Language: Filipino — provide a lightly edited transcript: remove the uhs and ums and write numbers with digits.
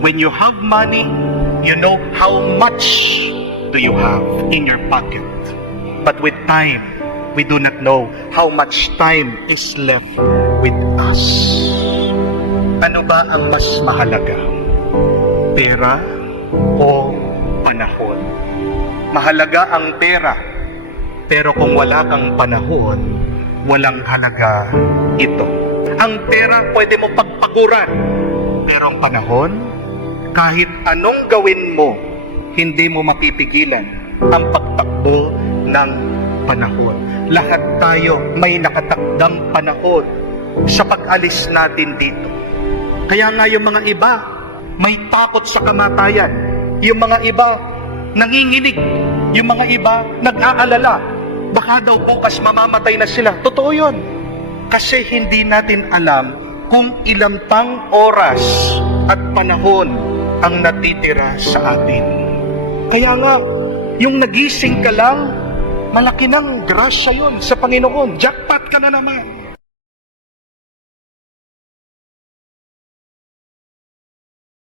When you have money, you know how much do you have in your pocket. But with time, we do not know how much time is left with us. Ano ba ang mas mahalaga? Pera o panahon? Mahalaga ang pera, pero kung wala kang panahon, walang halaga ito. Ang pera pwede mo pagpaguran, pero ang panahon, kahit anong gawin mo, hindi mo mapipigilan ang pagtakbo ng panahon. Lahat tayo may nakatakdang panahon sa pag-alis natin dito. Kaya nga yung mga iba, may takot sa kamatayan. Yung mga iba, nanginginig. Yung mga iba, nag-aalala. Baka daw bukas mamamatay na sila. Totoo yun. Kasi hindi natin alam kung ilang pang oras at panahon ang natitira sa atin. Kaya nga, yung nagising ka lang, malaki ng grasya yun sa Panginoon. Jackpot ka na naman.